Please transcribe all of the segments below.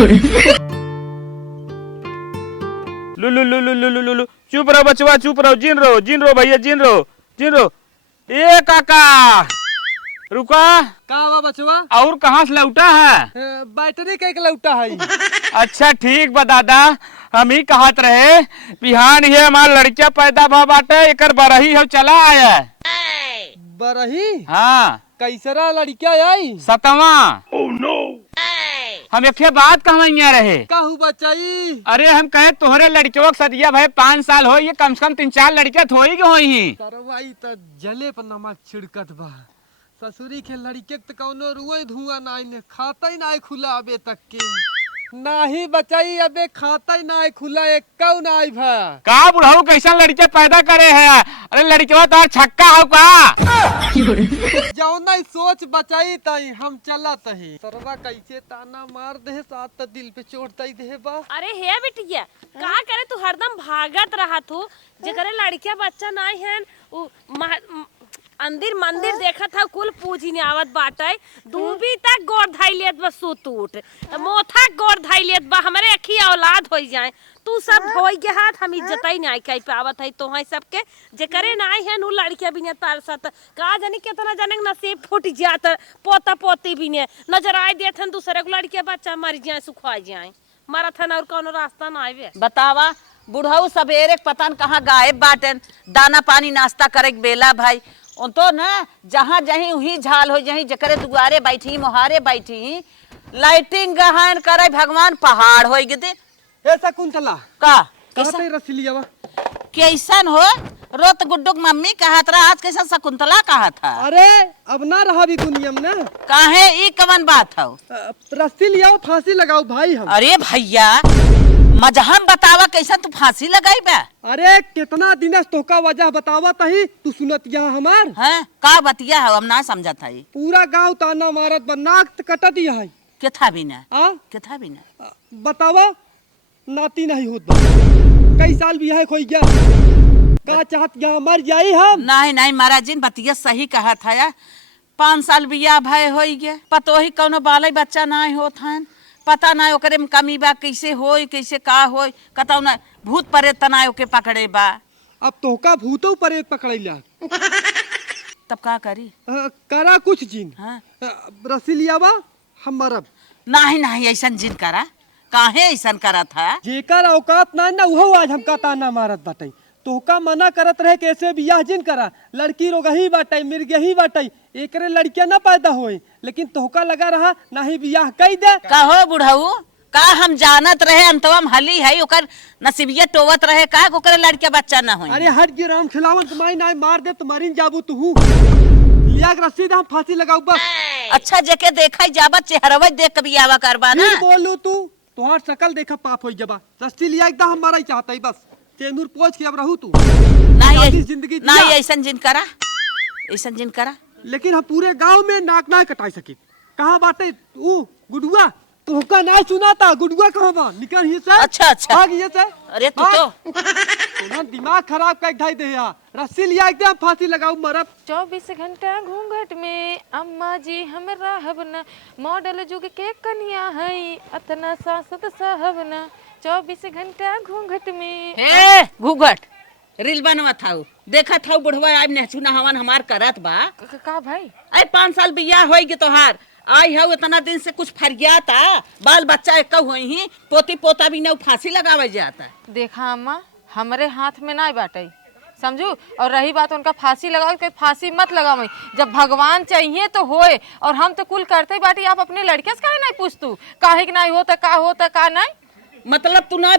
लुलु लुलु लुलु लुलु चुप रहो बचवा, चुप रहो, जिन रहो भैया, जिन रहो। ए काका रुका, का बचवा और कहाँ से लौटा है? बैटरी के लौटा है। अच्छा ठीक बा दादा, हम ही कहत रहे बिहान ये हमार लड़किया पैदा भा बाटे, एकर बरही हो चला आया। बरही? हाँ। कैसरा लड़किया आई? 7वां। हम एक बात कहवैया रहे। कहू बचाई? अरे हम कहे तोहरे लड़कियों का सदिया भाई 5 साल हो, ये कम से कम 3-4 लड़कियां थोड़ी की होई। करवाई त जले पर नमक छिड़कत बा। ससुरी के लड़के त कौनो रुए धुआं नाई ने खाता ही नाई खुला अबे तक के। नाही बचाई अबे खाता ही नाई खुला, एक कौ नाई भा। का बुढ़ाऊ कैसा लड़के पैदा करे है? अरे लड़कियों तो छक्का हो का? जौना सोच बचाई तई हम चलत ही। सरवा कैसे ताना मार दे, साथ त दिल पे चोट दई दे बा। अरे हे बिटिया, का करे तू हरदम भागत रहा तू, जेकरे लड़किया बच्चा नाई है अंदिर मंदिर देखा था कुल पूजी ने आवत बाटे, दूबी तक गोड़ धाई लेत बा, सूत उठ मोथा गोड़ धाई लेत बा, हमारे अखी औलाद हो जाए। तू सब धोई के हाथ, हम इज्जत ही नहीं कह पावत है तो है सबके, जे करे नाई है नु लड़किया भी ने तार साथ का जानी कितना जाने नसीब फूट जात, पोता पोती भी ने नजर आए देत हन, दूसरे को लड़किया बच्चा मर जाए, सुखा जाए, मरत हन और कोनो रास्ता ना आवे। बतावा बुढ़ऊ सबेरे पतन कहाँ गायब बाटन, दाना पानी नाश्ता करे बेला भाई तो न जहाँ जहीं वही झाल हो, जहीं जकरे दुआरे बैठी मोहारे बैठी लाइटिंग गहन करे भगवान पहाड़ हो गए। ऐसा कुंतला का कैसे रसीलिया बा? कैसन हो रोत गुड्डुक मम्मी कहत रहा, आज कैसा शकुंतला कहा था? अरे अब ना रहा भी दुनिया में ना। काहे ई कवन बात हो? रस्सी लियाओ, फांसी लगाओ भाई हम। अरे भैया मजहम बतावा कैसा तू फांसी लगाई बा? अरे कितना दिन तोका वजह बतावा तही, तू सुनत यहाँ हमार हैं का बतिया है? हम ना समझा था। पूरा गांव ताना मारत बा, नाक कट दिया है। केथा भी ना केथा भी ना बतावा, नाती नहीं होता कई साल भी है खोई गया, का चाहत गया मर जाई हम? नहीं महाराज जी बतिया सही कहा था यार, 5 साल बिया भाई हो गया, पतो ही कौनो बाले बच्चा नहीं होत हन, पता ना ओकरे में कमी बा, कैसे होई कैसे का होई, कतौ ना भूत प्रेत तना ओके पकड़े बा। अब तोका भूतो प्रेत पकड़ैला तब का करी? करा कुछ जिन। हाँ? रस्सी लियावा हम मरब। नहीं ऐसन जिन करा, काहे ऐसन करा था? जेकर औकात ना उहो आज हमका ताना मारत बाटे, तोका मना करत रहे कैसे बियाह जिन करा, लड़की रोगही बाटे मिर्गही बाटे, एकरे लड़कियां ना पैदा होए, लेकिन तोका लगा रहा नहीं बियाह कई दे। कहो बुढ़ऊ का हम जानत रहे अंतवम हली है ओकर नसीबिया टोवत रहे का ओकर लड़किया बच्चा ना होई। अरे हट गे राम खिलावन तुम्हारी नाई मार दे तुम्हारी जाबू तू लिया रस्सी दे हम फांसी लगाऊ बस। अच्छा जेके देखा जाबत चेहरवा देख के बियाह करबा ना। बोलू तू तोहार शकल देखा पाप होई जबा, रस्सी लिया एकदम हमारा ही चाहता ही बस, तेनूर पोछ के अब रहू तू नहीं जिंदगी नहीं ऐसन जिन करा, ऐसन जिन करा। लेकिन हम पूरे गांव में नाक ना कटाई सके। कहाँ बाटे तू गुडुआ? तोहका ना सुना था, गुडुआ कहाँ बा? निकल ही से। अच्छा भाग ये से। अरे तू तो दिमाग खराब कर ढाई दे यार, रस्सी लिया एकदम फांसी लगाऊ मरब। 24 घंटा घूंघट में अम्मा जी हमरा हबना, मॉडल जुग के कन्या है अतना सासत साहबना, 24 घंटा घूंघट में। ए घूंघट रील बनवा था, देखा था बुढ़वा आज नहचुना हवन हमार करत बा। का भाई? अरे 5 साल बियाह होई के तोहार आई है, इतना दिन से कुछ फरिया था, बाल बच्चा एक हुई ही, पोती पोता भी न फांसी लगावे जाता। देखा अम्मा हमारे हाथ में ना बाटे समझू, और रही बात उनका फांसी लगाओ, फांसी मत लगाओ, जब भगवान चाहिए तो होए, और हम तो कुल करते ही बाटी। आप अपने लड़के से काहे नहीं पूछतू काहे कि नहीं होता का नहीं? मतलब तू ना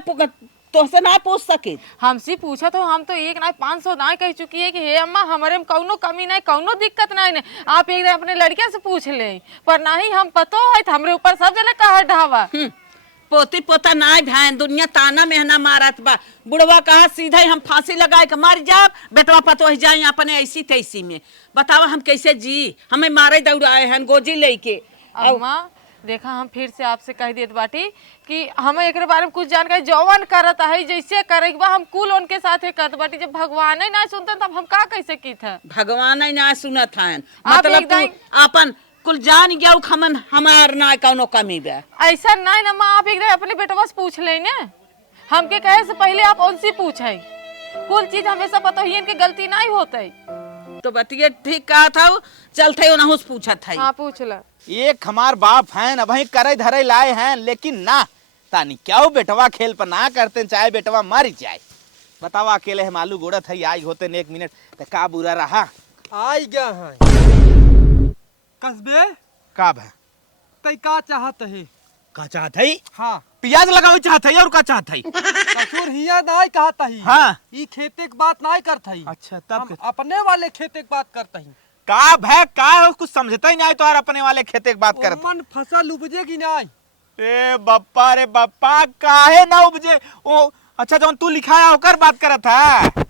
तोहसे ना पूछ सके? हमसे पूछा तो हम तो 1 नहीं 500 ना कह चुकी है कि हे अम्मा हमारे में कौनो कमी नहीं, कौनो दिक्कत नहीं, आप एक दिन अपने लड़के से पूछ ले, पर नहीं हम पतो है हमरे ऊपर सब जने कहा ढावा। पोती पोता ना भाई दुनिया ताना मेहना मारत बा, बुढ़वा कहा सीधा ही हम फांसी लगाए के मर जाब, बेटवा पतो ही जाए अपने ऐसी तैसी में। बतावा हम कैसे जी, हमें मारे दौड़ाए हैं गोजी लेके। अम्मा देखा हम फिर से आपसे कह देत बाटी कि हमें एक बारे में कुछ जानकारी जौवन करत है जैसे करे हम कुल उनके साथ करत बाटी, जब भगवान ही ना सुनते तब हम का कैसे की था? भगवान ही ना सुनत है, मतलब तू अपन कुल जान गया खमन हमार ना कौनो कमी बे। ऐसा नहीं ना माँ, आप एक अपने बेटवा से पूछ ले ना, हमके कहे से पहले आप उनसे पूछे। कुल चीज हमेशा पता ही इनकी गलती नहीं होते। तो बतिये ठीक कहा था, चलते हो ना उस पूछा था। हाँ पूछ ला। एक हमार बाप हैं अब वही करे धरे लाए हैं, लेकिन ना तानी क्या वो बेटवा खेल पर ना करते, चाहे बेटवा मर जाए। बताओ अकेले हम आलू गोड़त है आई होते न 1 मिनट तो का बुरा रहा। आई गया है कसबे का भा तई का चाहत है? का चाहत है? हाँ प्याज लगाओ चाहत है और का चाहत है? ससुर हिया नहीं कहता ही। हाँ ई खेते के बात नहीं करता ही। अच्छा हम तब अपने वाले खेते के बात करता ही। का भै का हो, कुछ समझता ही नहीं तो यार अपने वाले खेते की बात करत। मन फसल उपजेगी नहीं। रे बप्पा काहे ना उपजे ओ। अच्छा जौन तू लिखाया होकर बात करत है।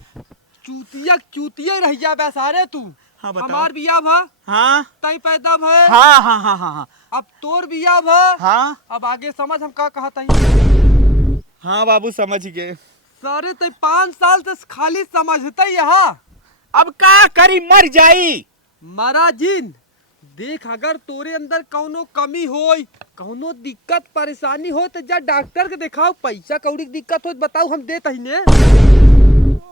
चूतिया रह जा बेसारे तू। हाँ बताओ। हमार बिया भा हाँ तई पैदा भा। हाँ हाँ हाँ हाँ अब तोर बिया भा। हाँ अब आगे समझ हम का कहता ही। हाँ बाबू समझ गए। सारे तई 5 साल से खाली समझता यहाँ। अब का करी, मर जाई। मरा जिन देख, अगर तोरे अंदर कौनो कमी होई, कौनो दिक्कत परेशानी हो तो जा डॉक्टर के दिखाओ। पैसा कौड़ी की दिक्कत हो तो बताओ, हम देत ही ने।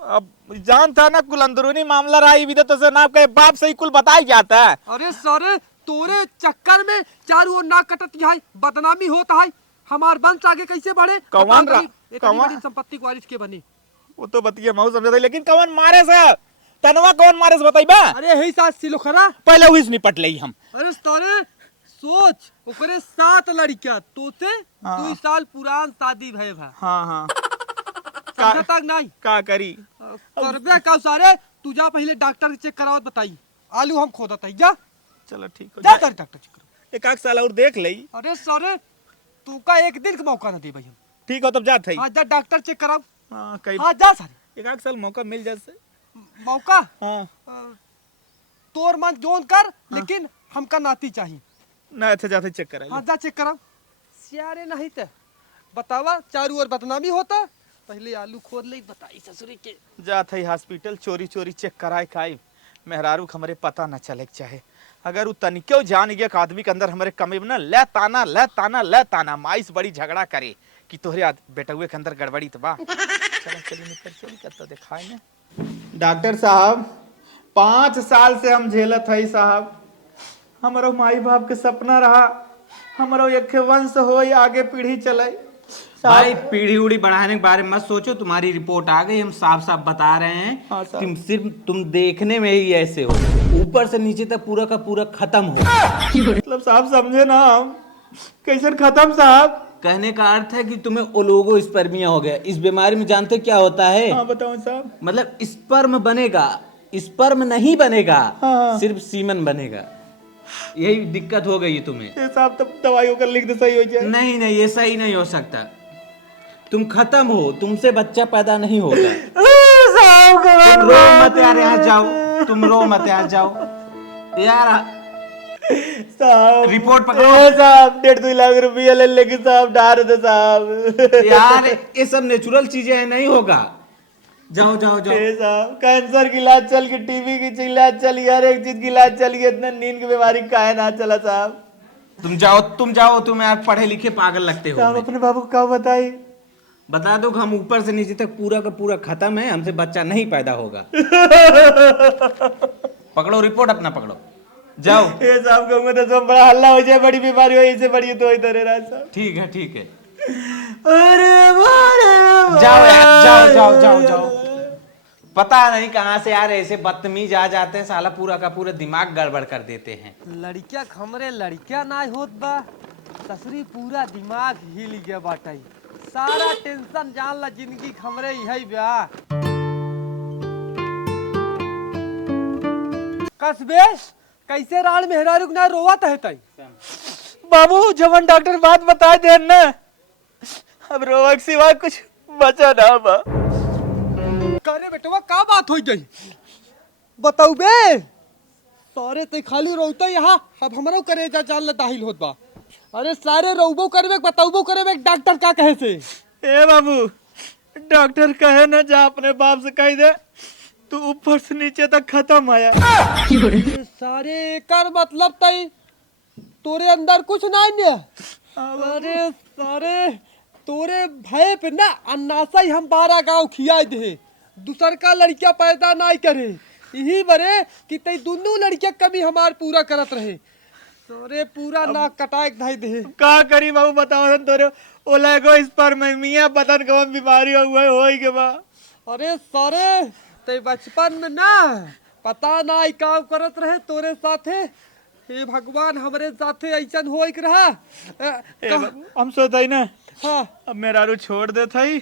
अब जान था ना कुल अंदरूनी मामला रहा भी तो से ना कहे बाप से ही कुल बताई जाता है। अरे सारे तोरे चक्कर में चारों ओर नाक कटती है, बदनामी होता है। हमार वंश आगे कैसे बढ़े? कौन बताओ रा- तनी, इतनी कौन? बड़ी संपत्ति को वारिस के बनी। वो तो बतिया मऊ समझता है, लेकिन कौन मारे से तनवा कौन मारे से बताई बा। अरे यही साथ सिलोखरा। पहले वही से निपट ले हम। अरे सारे सोच, ओकरे 7 लड़कियां तो से हाँ। 2 साल पुरान शादी भय भा। हाँ हाँ समझा तक नहीं? का करी। करबे का सारे, तू जा पहले डॉक्टर चेक करावत बताई। आलू हम खोदत है, जा चलो ठीक हो जा तार डॉक्टर चेक कराओ। एक आध साल और देख ले। अरे सारे तू का 1 दिन का मौका ना दे भाई हम। ठीक हो तब जात है। हाँ जा डॉक्टर चेक कराओ। हाँ कई हाँ जा सारे एक आध साल मौका मिल जाए। मौका। हाँ तोर मन जोन कर, लेकिन हमका नाती चाहिए। ना अच्छा जाते चेक करा हाँ जा चेक कराओ। सियारे नहीं ते बतावा, चारू ओर बदनामी होता। पहले आलू खोद ले बताई ससुरी के। जात है हॉस्पिटल चोरी चोरी चेक कराए खाई मेहरारू हमरे पता न चले के चाहे। अगर वो तनिको जान गया आदमी के अंदर हमारे कमी न ले ताना माइस बड़ी झगड़ा करे कि तोहरे बेटुए के अंदर गड़बड़ी तो बा। चलो चली निकल चली कर तो दिखाए ने। डॉक्टर साहब 5 साल से हम झेलत है साहब। हमारो माई बाप के सपना रहा हमारो एक वंश हो आगे पीढ़ी चले। भाई पीढ़ी उड़ी बढ़ाने के बारे में मत सोचो, तुम्हारी रिपोर्ट आ गई, हम साफ साफ बता रहे हैं। हाँ साहब। तुम देखने में ही ऐसे हो, ऊपर से नीचे तक पूरा का पूरा खत्म हो। मतलब साहब समझे ना हम कैसे खत्म साहब। कहने का अर्थ है कि तुम्हें ओलिगोस्पर्मिया हो गया। इस बीमारी में जानते क्या होता है? हाँ बताओ साहब। मतलब स्पर्म बनेगा, स्पर्म नहीं बनेगा, हाँ। सिर्फ सीमन बनेगा। यही दिक्कत हो गई है तुम्हें। ये साहब तब दवाई होकर लिख दे सही हो जाए। नहीं नहीं, ये सही नहीं हो सकता। तुम खत्म हो, तुमसे बच्चा पैदा नहीं होगा। तुम रो मत यार, यहाँ जाओ, तुम रो मत यार, जाओ यार। साहब रिपोर्ट पकड़ो। ए साहब 1.5 लाख रुपया ले लेके साहब डार दे साहब। यार ये सब नेचुरल चीजें हैं, नहीं होगा। जाओ जाओ जाओ। ए साहब कैंसर की इलाज चल के टीबी की इलाज चली, हर एक चीज की इलाज चली, इतना नींद की बीमारी काहे ना चला साहब। तुम जाओ, तुम यार पढ़े लिखे पागल लगते साहब हो। अपने बाबू को क्या बताई। बता दो कि हम ऊपर से नीचे तक पूरा का पूरा खत्म है, हमसे बच्चा नहीं पैदा होगा। पकड़ो रिपोर्ट अपना, पकड़ो, जाओ। ए साहब कहूंगा तो बड़ा हल्ला हो जाए, बड़ी बीमारी हो इससे बड़ी तो इधर है साहब। ठीक है ठीक है, अरे जाओ यार, जाओ जाओ जाओ जाओ। पता नहीं कहाँ से यार ऐसे बदतमीज आ जाते हैं, साला पूरा का पूरा दिमाग गड़बड़ कर देते हैं। लड़किया हमरे लड़किया ना होत बा, ससुरी पूरा दिमाग हिल गया बाटाई। सारा टेंशन जान ला जिंदगी हमरे यही बा। कसबे कैसे राल मेहरारू ना रोवत है तई? बाबू जवन डॉक्टर बात बता दे ना, अब रोवक सिवा कुछ बचा ना बा। करे बेटवा का बात हो गई बताऊ बे। सारे ते खाली रोते यहाँ, अब हमरो करे जा जान ला दाहिल होत बा। अरे सारे रोबो करबे बताऊबो करबे, डॉक्टर का कहे से? ए बाबू डॉक्टर कहे ना जा अपने बाप से कह दे तू ऊपर से नीचे तक खत्म आया। सारे कर मतलब तई तोरे अंदर कुछ नहीं ने। अरे सारे तोरे भय पे ना अन्नासा ही हम 12 गांव खिया दे, दूसर का लड़कियां पैदा नहीं करे, यही बरे कि तई दोनों लड़कियां कभी हमार पूरा करत रहे। तोरे पूरा नाक कटाए नहीं दे। का करी बाबू बताओ तोरे ओलेगो इस पर में मियां पतन कौन बीमारी हुए होई के बा। अरे सारे ते बचपन में ना पता नहीं काम करत रहे तोरे साथे। हे भगवान हमरे साथे ऐसा होइक रहा। हम सोचते ना हाँ अब मेरा रू छोड़ दे थई,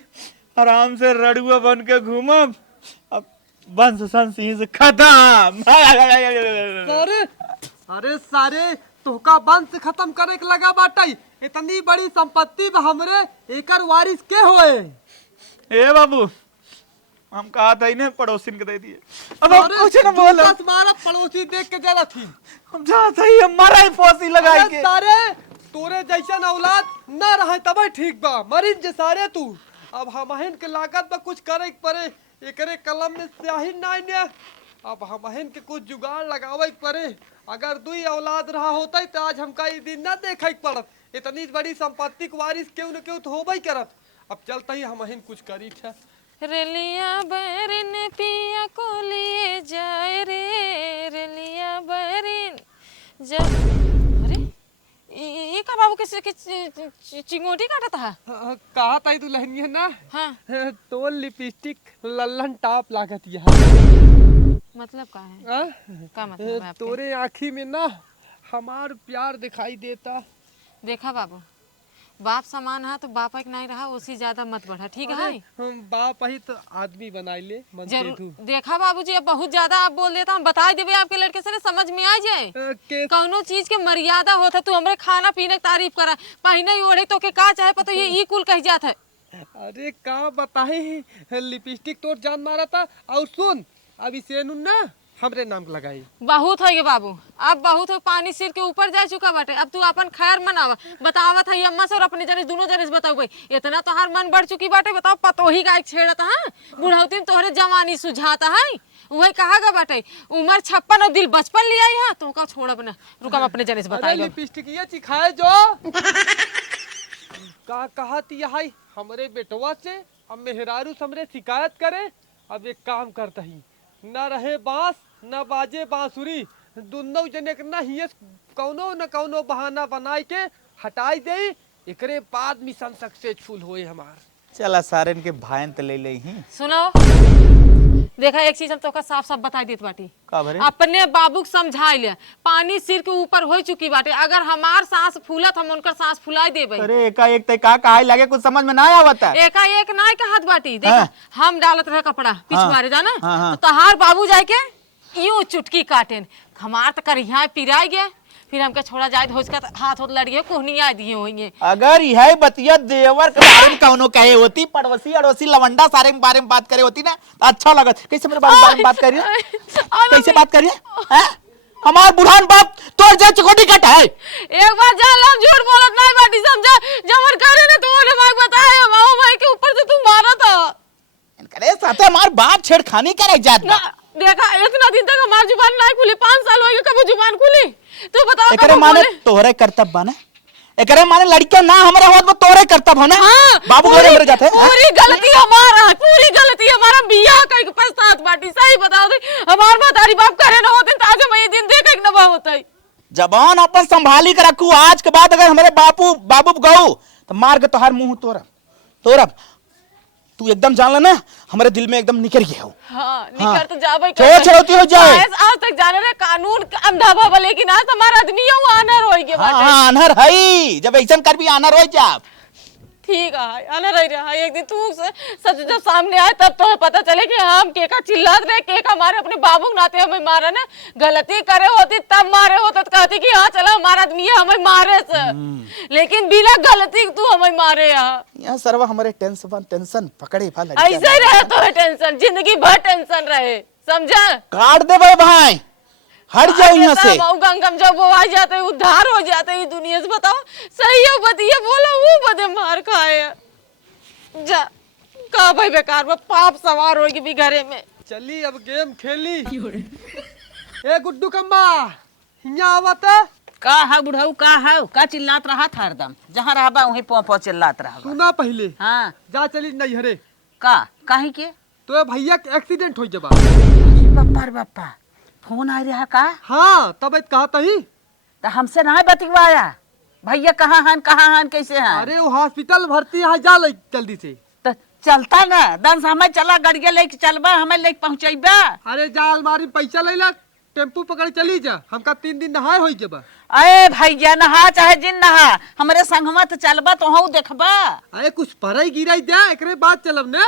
आराम से रड़ुआ बन के घूमब, अब वंश संसी से खत्म। सारे अरे सारे तोहका वंश खत्म करे के लगा बाटई, इतनी बड़ी संपत्ति में हमरे एकर वारिस के होए। ए बाबू हम कहा था इन्हें पड़ोसिन के दे दिए। अब हम कुछ न बोलो, तुम्हारा पड़ोसी देख के जरा थी। हम चाहते ही हमारा ही फांसी लगाए अरे के। सारे तोरे जैसन औलाद न रहे तबे ठीक बा, मरीज जे सारे तू। अब हमहिन के लागत में कुछ करे के पड़े, एकरे कलम में स्याही नहीं ने। अब हमहिन के कुछ जुगाड़ लगावे के पड़े। अगर दुई औलाद रहा होता तो आज हमका ये दिन न देखे के पड़त। इतनी बड़ी संपत्ति के वारिस क्यों न क्यों तो होबे ही करत। अब चलते ही हमहिन कुछ करी थे। रेलिया बैरिन पिया को लिए जाए रे, रेलिया बैरिन जब। अरे ये का बाबू किसी की चिंगोटी काटा था। कहा ताई दुल्हन है ना। हाँ तो लिपस्टिक लल्लन टॉप लागत यह। मतलब का है, का मतलब है आपके? तोरे आँखी में ना हमार प्यार दिखाई देता। देखा बाबू, बाप समान है तो बाप एक नहीं रहा उसी ज्यादा मत बढ़ा, ठीक है? हम बाप ही तो आदमी बनाई ले मन से जरूर तू। देखा बाबूजी, अब बहुत ज्यादा आप बोल देता, हम बता देवे आपके लड़के से समझ में आ जाए। कौनो चीज के मर्यादा होता, तू हमरे खाना पीने की तारीफ करा, पहने ओढ़े तो के का चाहे पता ये कुल कह जात है। अरे का बताए लिपस्टिक तोर जान मारा था। और सुन अभी से ना हमरे नाम लगाई। बहुत है ये बाबू, अब बहुत है, पानी सिर के ऊपर जा चुका बाटे। अब तू अपन खैर मनावा, बतावा था अम्मा से और अपने जने दोनों जने से बताओ भाई, इतना तो हर मन बढ़ चुकी बाटे। बताओ पतोही का एक छेड़ता है, बुढ़ौती में तोहरे जवानी सुझाता है, वही कहा गा बाटे उम्र 56 और दिल बचपन लिया है। तो का छोड़ अपना, रुका अपने जने से बताएगा। लिपस्टिक ये चिखाए जो का कहती है हमरे बेटवा से। अब मेहरारू हमरे शिकायत करे। अब एक काम करता ही, न रहे बांस न बाजे बांसुरी, दोनों जने के ना ही कौनो न कौनो बहाना बनाई के हटाई दे। एकरे बाद मिशन सक्सेसफुल होए हमार। चला सारे इनके भाईन त ले ही। सुनो देखा, एक चीज हम तो साफ साफ बता देत बाटी, का भरे? अपने बाबू के समझाई ले, पानी सिर के ऊपर हो चुकी बाटे। अगर हमार सांस फूलत हम उनकर सांस फुलाई देबे। अरे एकाएक तय का कहा लगे कुछ समझ में ना आवता। एकाएक ना कहत बाटी। देखा हाँ। हम डालत रहे कपड़ा पिछवारे जाना, हाँ, हाँ। तो तहार बाबू जाए के यूं चुटकी काटेन, हमार तो कर यहाँ पिराई गया। फिर हमके छोड़ा जाए तो उसका हाथ होत लड़ गए, कोहनिया दिए होंगे। अगर यह बतिया देवर के बारे में कौनो कहे होती, पड़ोसी अड़ोसी लवंडा सारे के बारे में बात करे होती ना तो अच्छा लगत। कैसे मेरे बारे में बात करिए, कैसे बात करिए? हमार बुढ़ान बाप तोड़ जा चिकोटी कटा है। एक बार जान लो, झूठ बोलत नहीं बाटी, समझा? जबर करे ने तो ओने भाई बताए माओ भाई के ऊपर से तू मारा था। करे साथे हमार बाप छेड़खानी करे जात ना देखा, इतना दिन तक हमार जुबान नहीं खुली, 5 साल हो गए कब जुबान खुली? तू बताओ एकरे माने तोहरे कर्तव्य बने, एकरे माने लड़कियां ना हमारे होत में तोहरे कर्तव्य होना। हाँ, बाबू घरे मर जाते। पूरी गलती हमारा, पूरी गलती हमारा। बियाह कई के पश्चात बाटी, सही बताओ दे, हमार मातारी बाप करे ना होते तो आज हम ये दिन देखे ना बाप होता। जबान अपन संभाली के रखू, आज के बाद अगर हमारे बाबू गऊ तो मार के तोहार मुंह तोरब। तू एकदम जान ला ना, हमारे दिल में एकदम निकल गया हो। हाँ, निकल तो जावे छोड़ छोड़ती हो जाए। आज तक जाने रे कानून अंधा बाबा, लेकिन आज हमारा आदमी है वो आनर होई के बाटे। हाँ अनहर है, जब ऐसा कर भी अनहर हो जा। ठीक है, आना रही रहा। एक दिन तू सच जब सामने आए तब तो पता चले कि हम के का चिल्लात रहे, के का मारे अपने बाबू नाते हमें मारा ना। गलती करे होती तब मारे होते तो कहती कि हाँ चला हमारा आदमी है हमें मारे से, लेकिन बिना गलती तू हमें मारे। यहाँ सर्व हमारे टेंशन पकड़े ऐसे ही रहे तो टेंशन, जिंदगी भर टेंशन रहे, समझा? काट दे भाई, हट जाओ यहाँ से। गंगम जब वो आ जाते हैं उद्धार हो जाते हैं दुनिया से। बताओ सही है बतिया बोला, वो बदे मार खाए जा का भाई, बेकार में पाप सवार होगी भी घरे में। चली अब गेम खेली। ए गुड्डू कम्बा यहाँ आवत है। का है बुढ़ऊ का है का चिल्लात रहा था हरदम जहाँ रहबा वहीं पौ चिल्लात रहा सुना पहले हाँ जा चली नैहरे का काहे के तो भैया के एक्सीडेंट हो जबा। अरे बापा रे बापा फोन आ रहा का हाँ तब कहा तही तो हमसे ना बतिवाया भैया कहाँ हन कैसे हैं अरे वो हॉस्पिटल भर्ती है जा ले जल्दी से। तो चलता ना दंस हमें चला गड़िया लेके चलबा हमें लेके पहुँचेबा अरे जा अलमारी में पैसा ले ला टेम्पू पकड़ चली जा हमका 3 दिन नहाए हो जबा। अरे भैया नहा चाहे जिन नहा हमारे संगमा तो चलबा तो हूँ देखबा। अरे कुछ पराई गिराई दे एकरे बाद चलब ने।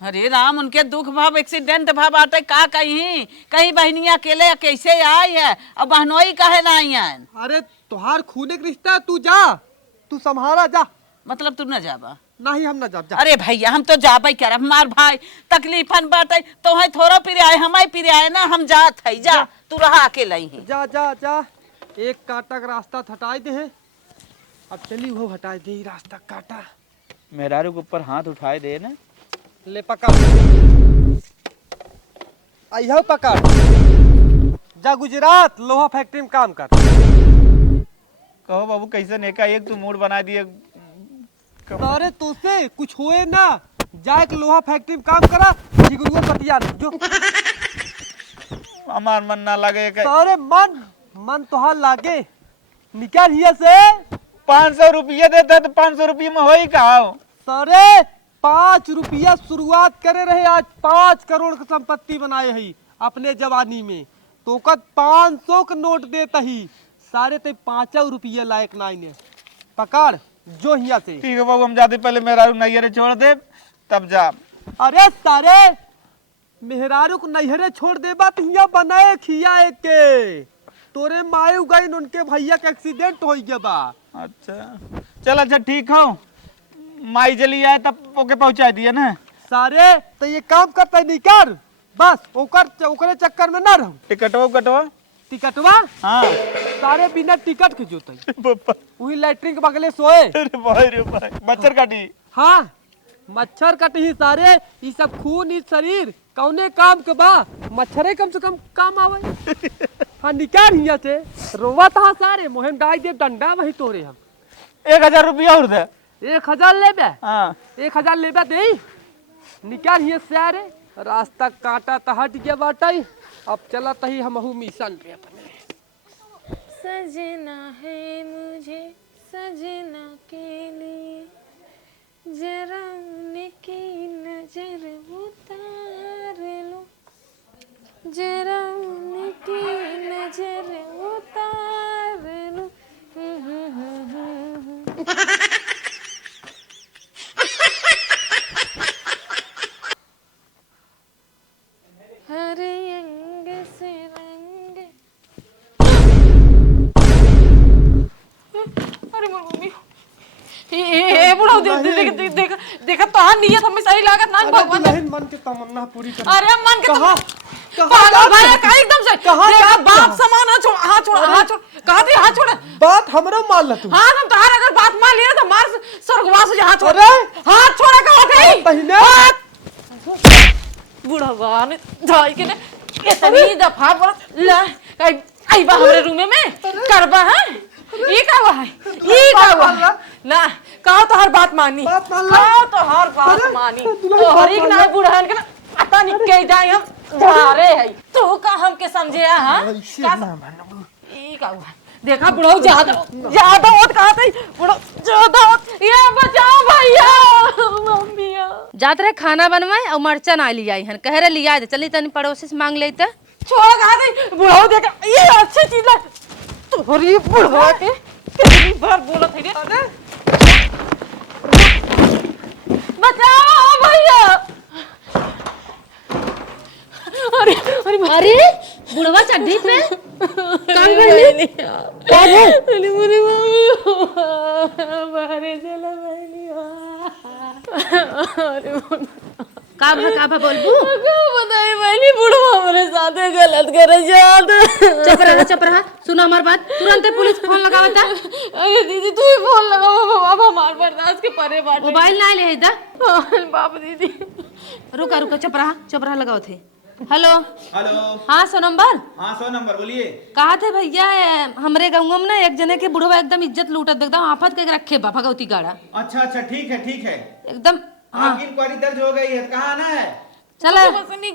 अरे राम उनके दुख भाव एक्सीडेंट भाव आते का कहीं बहनिया अकेले कैसे आई है और बहनोई कहे ना आई है। अरे तुहार खूने का रिश्ता तू जा तू संभारा जा। मतलब तू न जाबा नहीं हम न जा, जा। अरे भैया हम तो जाबे कर हमार भाई तकलीफन बाटे तो है थोड़ा पिरे आए हमारे पिरे आए ना हम जात है जा तू रहा अकेले ही जा जा जा एक कांटा का रास्ता हटाए दे है अब चली वो हटाए दे रास्ता काटा। मेहरारू के ऊपर हाथ उठाए दे ना। ले पकड़ आई पकड़ जा गुजरात लोहा फैक्ट्री में काम कर। कहो बाबू कैसे नेका एक तू मूड बना दिए। अरे तुझसे कुछ होए ना जा के लोहा फैक्ट्री में काम करा जिगरुआ पटिया जो हमार मन ना लगे अरे मन तोहार लागे निकाल हिया से 500 रुपये देता तो 500 रुपये में हो ही कहा सारे 5 रुपया शुरुआत करे रहे आज 5 करोड़ की संपत्ति बनाए है अपने जवानी में तो 500 का नोट देता ही सारे ते 5 रुपया लायक नाई ने पकड़ जो हिया से। ठीक है बाबू हम जाते पहले मेहरारू नैहरे छोड़ दे तब जा। अरे सारे मेहरारू को नैहरे छोड़ दे बात हिया बनाए खिया के तोरे माए गई उनके भैया का एक्सीडेंट हो गया बा। अच्छा चल अच्छा ठीक हो माई जली आए तब ओके पहुंचा दिया ना। सारे तो ये काम करता नहीं कर बस ओकरे चक्कर में ना रहूं। टिकटवा टिकटवा हाँ सारे बिना टिकट के जोते वही लैट्रिन के बगले सोए। अरे भाई रे भाई मच्छर काटी। हाँ मच्छर कट ही सारे ये सब खून इस शरीर कौने काम के बा मच्छरे कम से कम काम आवे। हाँ निकाल हिया से रोवा था सारे मोहन डाई दे डंडा वही तोरे हम 1000 रुपया और दे 1000 लेबे। हाँ 1000 लेबे दे निकाल हिया सारे रास्ता काटा तो हट गया बाटाई अब चला तही हमहू मिशन पे अपने। सजना है मुझे सजना के लिए जरा उनकी नजर उतार लो जरा उनकी नजर उतार लो। हरे अंग से रंग अरे मोर मम्मी ए बुढ़ाओ देखा तो हाँ नियत हमें सही लागत ना भगवान मन के तमन्ना पूरी कर। अरे मन के कहा पागल भाई का एकदम से देखा बाप समान हाथ छोड़ कहा थी हाथ छोड़ बात हमरो मान ल तू। हाँ तुम तार अगर बात मान लिया तो मार स्वर्गवास से हाथ छोड़ अरे हाथ छोड़ा कहा थे पहले बूढ़ा गान धाई के ने इतनी दफा पर ले आई बा हमरे रूम में करबा है ये का हुआ है ये का हुआ है ना कहा तो हर बात मानी कहा तो हर बात मानी तो हर एक ना बूढ़ान के ना पता नहीं के जाए हम धारे है तू का हम के समझे हां ये का हुआ देखा बुढ़ाऊ ज्यादा होत कहा थे बुढ़ाऊ ज्यादा ये बचाओ भैया मम्मिया जात रहे खाना बनवाए और मरचा ना लिया हन कह रहे लिया दे चली तनी पड़ोसी से मांग लेते छोड़ कहा थे बुढ़ाऊ देखा ये अच्छी चीज है तोहरी बुढ़वा के कितनी बार बोला थे रे बचाओ भैया अरे अरे बुढ़वा चड्डी पे काम करनी अरे मेरी मम्मी बाहर चला अरे का बोलबू बताई मैंने बुढ़वा हमारे साथ गलत करे जात चुप रहा सुनो हमार बात तुरंत पुलिस फोन लगावता। अरे दीदी तू ही फोन लगाओ अब हमार बर्दाश्त के परे बात मोबाइल ना ले दा बाप दीदी रुका चुप रहा लगाओ थे हेलो। हेलो। हाँ सोनम्बर। हाँ 100 नंबर बोलिए। कहा थे भैया हमरे गाँव में ना एक जने के बुढ़वा एकदम इज्जत लूटत एकदम आफत के रखे बा भगवती गाड़ा अच्छा अच्छा ठीक है ठीक है। एकदम। हाँ आपकी इंक्वायरी दर्ज हो गई है, कहाँ आना है? चला बस नहीं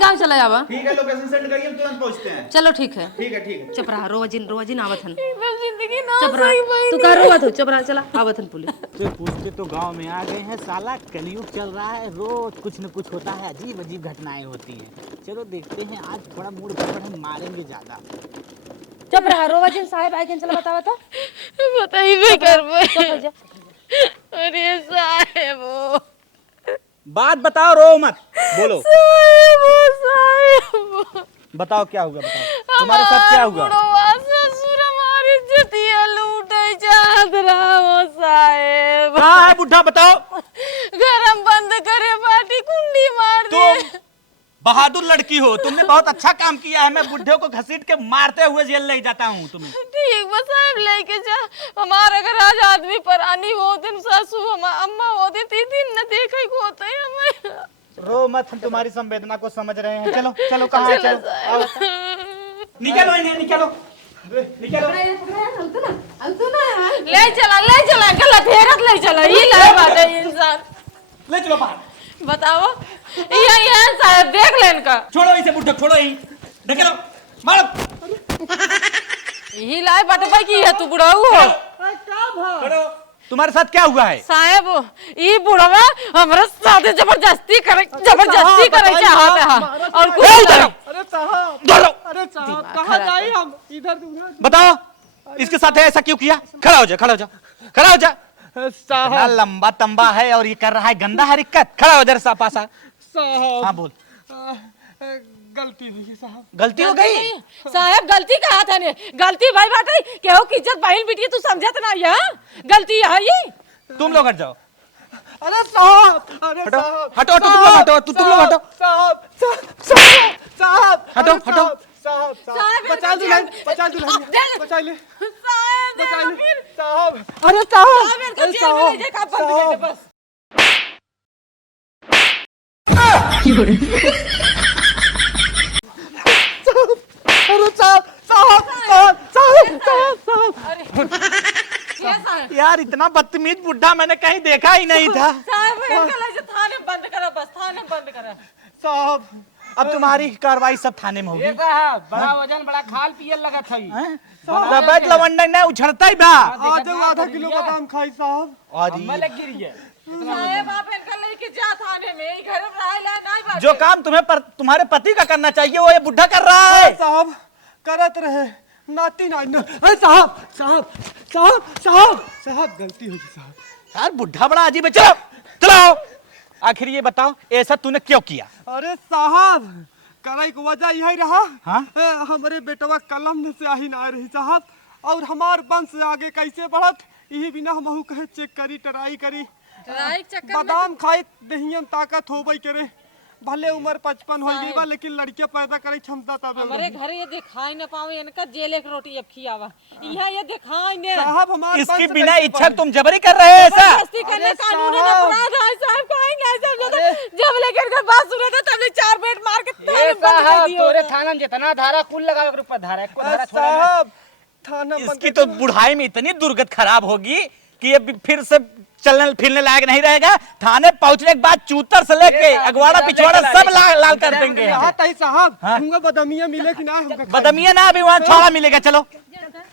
गाँव चला जावा। ठीक है लोकेशन सेंड करिए, हम तुरंत पहुँचते हैं। चलो ठीक है। ठीक है ठीक है। चुप रहा, रोजिन आवत हन। जिंदगी ना चुप रहा, तू कह रोवा तू, चुप रहा, चला आवत हन पुलिस। से पूछते तो गांव में आ गए हैं। साला कलयुग चल रहा है, रोज कुछ न कुछ होता है, अजीब अजीब घटनाएं होती हैं। चलो देखते हैं, आज थोड़ा मूड गड़बड़ है, मारेंगे ज्यादा। चुप रहा, रोजिन साहब आए चला बतावा तो। बताइए कर अरे साहेब बात बताओ, रो मत, बोलो। साहेब बताओ क्या हुआ, बताओ तुम्हारे साथ क्या हुआ? ससुर हमारी इज्जतिया लूटे चाहत रहा हो साहेब। कहाँ है बुढ़ा, बताओ। घर हम बंद करे बाटी कुंडी मार दे। तुम बहादुर लड़की हो, तुमने बहुत अच्छा काम किया है। मैं बुढ़े को घसीट के मारते हुए जेल ले जाता हूँ तुम्हें। ठीक बस साहब लेके जा। हमारे अगर आज आदमी परानी हो दिन सासू अम्मा हो दिन 3 दिन न देखे को होता है हमें। रो मत, हम तुम्हारी संवेदना को समझ रहे हैं। चलो चलो, कहाँ है, चलो आओ। निकलो इन्हें, निकलो निकलो। ले चला गलत हेरत ले चला, ये ले बात है इंसान। ले चलो बाहर। बताओ ये साहब देख लेन का। छोड़ो इसे बुढ़े, छोड़ो यहीं, निकलो मारो। यही लाए बाटे भाई की है तू बुढ़ाऊ हो। छोड़ो। तुम्हारे साथ क्या हुआ है? साहब ये बुढ़वा हमारे साथ जबरदस्ती करे चाहत है और कुछ नहीं। अरे साहब, डरो। अरे साहब कहाँ जाए हम, इधर उधर। बताओ इसके साथ ऐसा क्यों किया? खड़ा हो जा, खड़ा हो जा, खड़ा हो जा। साहब इतना लंबा तंबा है और ये कर रहा है गंदा हरकत। खड़ा हो जा सा पासा। साहब हाँ बोल। गलती हुई है साहब। गलती हो गई? साहब गलती कहा था ने, गलती भाई बाटे केहू की इज्जत बहन बेटी तू समझत ना यहाँ गलती यहाँ ही। तुम लोग हट जाओ। अरे साहब, अरे हटो साहब, हटो, तुम लोग हटो, तुम लोग हटो। साहब साहब साहब, हटो, अरे हटो। साहब साहब, साहब बचा ले, बचा ले, साहब, बचा ले, साहब बचा ले फिर साहब। अरे साहब, साहब इनको जेल में ले जाए का बंद कर दे बस। अरे साहब साहब साहब साहब साहब साहब। यार इतना बदतमीज बुढ़ा मैंने कहीं देखा ही नहीं था। साहब इनका ले जाए थाने बंद करो बस, थाने बंद करो। साहब अब तुम्हारी कार्रवाई सब थाने में होगी। बड़ा वजन बड़ा खाल पियल लगा था। रबट लवंडा नहीं उछड़ता ही बा। आज आधा किलो बादाम खाई साहब। और ये गिरी है। साहब आप इनका लेके जा थाने में, घर में रह नहीं बात। जो काम तुम्हारे पति का करना चाहिए वो ये बुढ़ा कर रहा है। साहब करत रहे नाती ना। अरे साहब साहब साहब साहब साहब गलती हुई साहब। यार बुढ़ा बड़ा अजीब है। चलो चलो, आखिर ये बताओ ऐसा तूने क्यों किया? अरे साहब करे की वजह यही रहा। हाँ? हमारे बेटवा कलम में से आही ना रही साहब, और हमार वंश आगे कैसे बढ़त यही बिना हमहू कहे चेक करी टराई करी। बादाम खाई दहियन ताकत होबई करे, भले उम्र 55 हो गई बा लेकिन लड़कियां पैदा करे क्षमता तब हमारे घर ये दिखाई न पावे इनका जेल एक रोटी अब खियावा यहाँ ये दिखाई ने। साहब हमारे इसकी बिना इच्छा तुम जबरी कर रहे हैं ऐसा? जबरदस्ती करने कानून है अपराध है साहब, कहेंगे ऐसा जब लेकर के बात सुने थे तब चार बेट मार के थाने बंद कर दियो। तोरे थाना में जितना धारा कुल लगावे के ऊपर धारा है, धारा छोड़ा नहीं। साहब थाना इसकी तो बुढ़ाई में इतनी दुर्गत खराब होगी कि ये फिर से चलने फिरने लायक नहीं रहेगा। थाने पहुंचने के बाद चूतर से लेके अगवाड़ा पिछवाड़ा सब लाल कर देंगे। साहब हमको बदमिया मिले कि ना? बदमिया ना, अभी वहाँ छोड़ा मिलेगा। चलो